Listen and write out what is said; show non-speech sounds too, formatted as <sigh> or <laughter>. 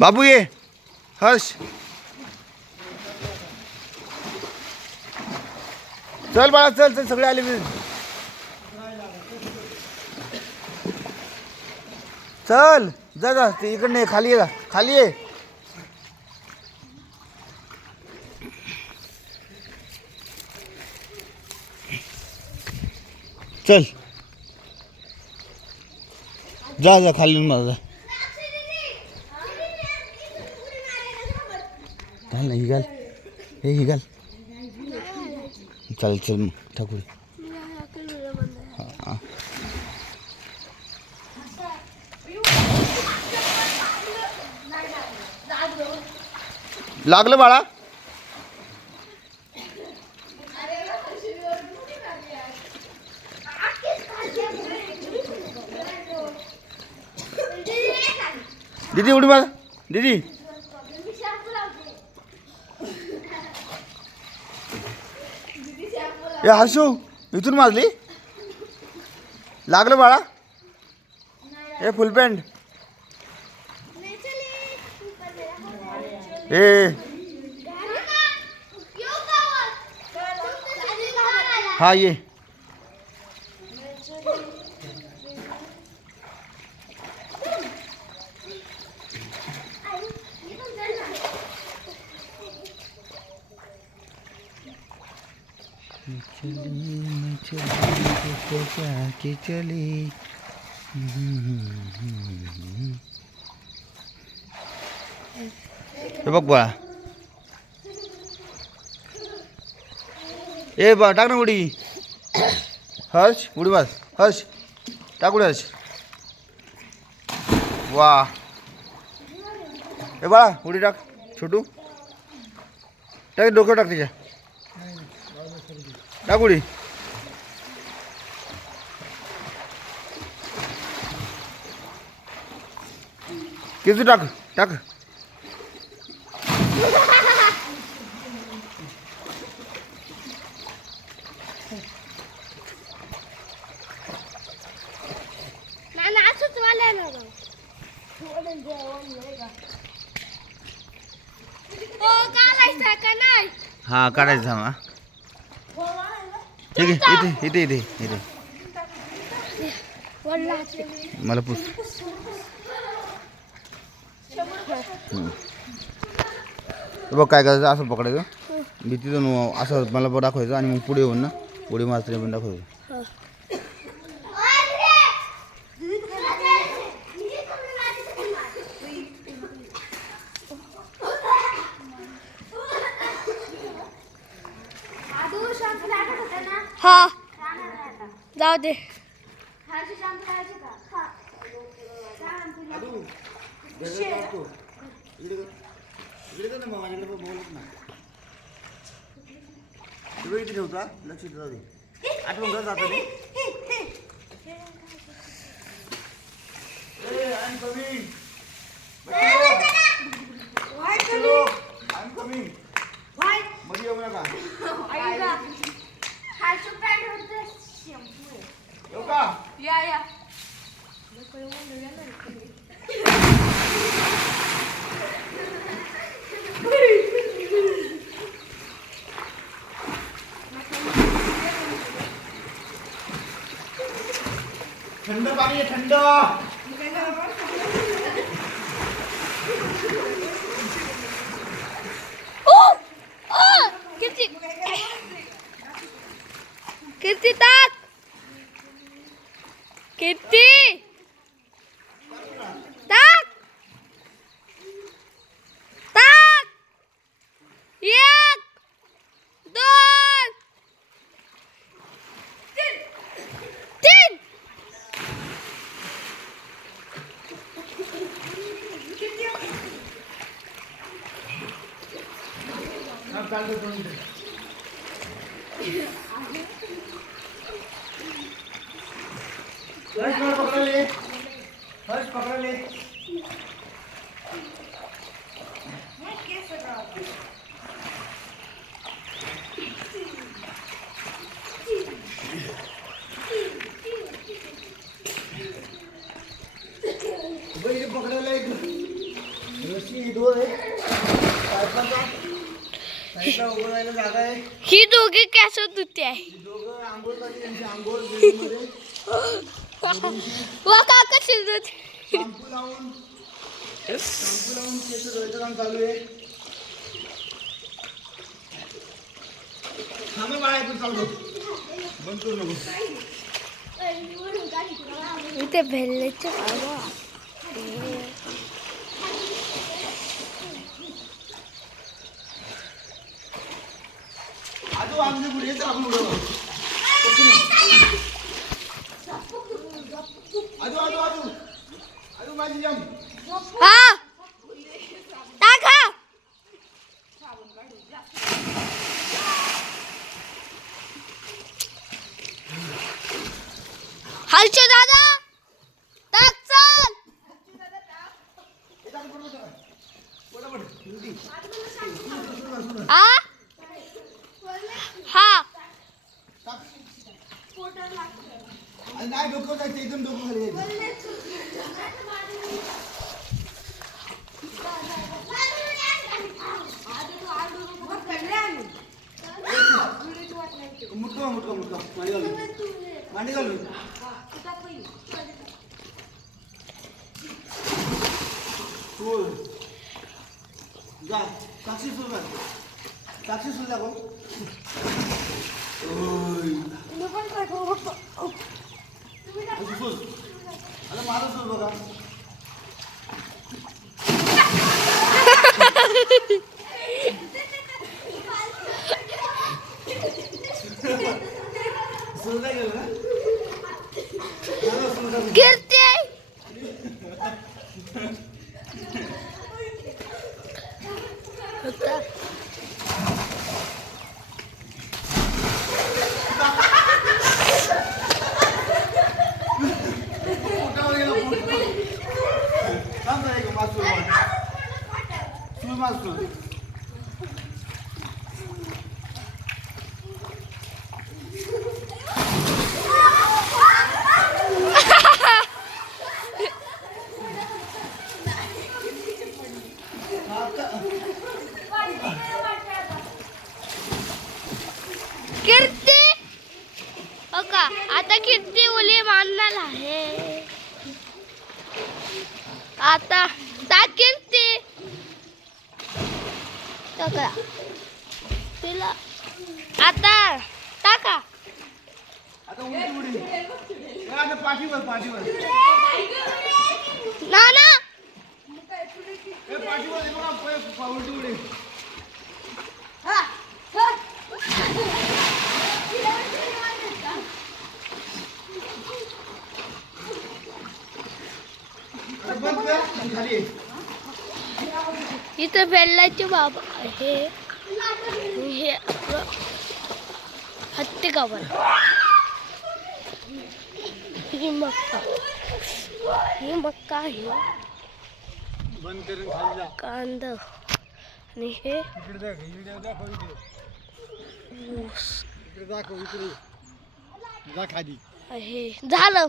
बाबू ये हर्ष चल बाळा चल चल सगळे आले मी चल जा जा ते इकडे खाली ये जा खाली ये. चल. जा जा खाली येऊन मला जा घाल ना ही घाल. हे ही घाल. चालेल चल मग ठाकूर लागलं बाळा. दीदी उडी मार दीदी. ए हर्षू इथून माजली? लागलं बाळा? ए फुल पॅन्ट. ए. हा ये. चली मैं चली तो जाके चली हे बघ बाळा ए बा टाक ना उडी हर्ष उडी बस हर्ष टाक उडी हर्ष वा ए बाळा उडी टाक छोटू टाक डोकं टाक तिच्या टाक उडी किती टाक टाक. नाही? हा काढायचं हा इथे इथे इथे इथे. मला. हे बघ काय करायचं असं पकडायचं. भीतीतून असं मला दाखवायचं आणि मग पुढे येऊन ना पुढे मारताना पण दाखवायचं. हा जाऊ दे इथे ठेवता लक्ष जाऊ दे आठवण कर जाता I'm coming. ઠંડો. हर्ष मला पकडा ले हर्ष पकडा उभं राहायला जागा आहे. ही दोघी कॅसत होती आहे. दोघं आंघोळ करते त्यांची आंघोळ <laughs> बेडरूममध्ये. वा काका शिजत शॅम्पू लावून शॅम्पू लावून केस धुवायचं काम चालू आहे. थांबा बाळा इकडे चालतो बंद करू नको. इथे भेल्लेचे बाबा आजू आमच्या पुढे येत आपण उडव आजू आजू आजू आजू माझी जम हा टाका हर्ष दादा टाक चल आ हा आणि नाही डोकं जायचं एकदम डोकं खाली जायचं मुटका मुटका मुटका मांडी घालून मांडी घालून हो जा साक्षी सुरू कर साक्षी सुरू दाखव ओय. अशी सुर आता माझं सुर बघा. सुरू नाही ना. कीर्ती! होता <laughs> पोटावर गेला, पोट. थांब जरा एक मास सुरू मार. सुरू मार सुरू. कीर्ती हो का? आता कीर्ती उली मारणार आहे. आता ता कीर्ती टाका. तिला आता टाका. आता उलटी उडी ए, आता पाठीवर पाठीवर नाना ए, पाठीवर ये बघा, पै- पा- उलटी उडी आता बंद कर आणि खाली ये. इथं बेल्लाचे बाबा आहे. हे आपलं हत्ती गावर ही मक्का. ही मक्का आहे. कांदा. आणि हे ऊस. आहे. झालं.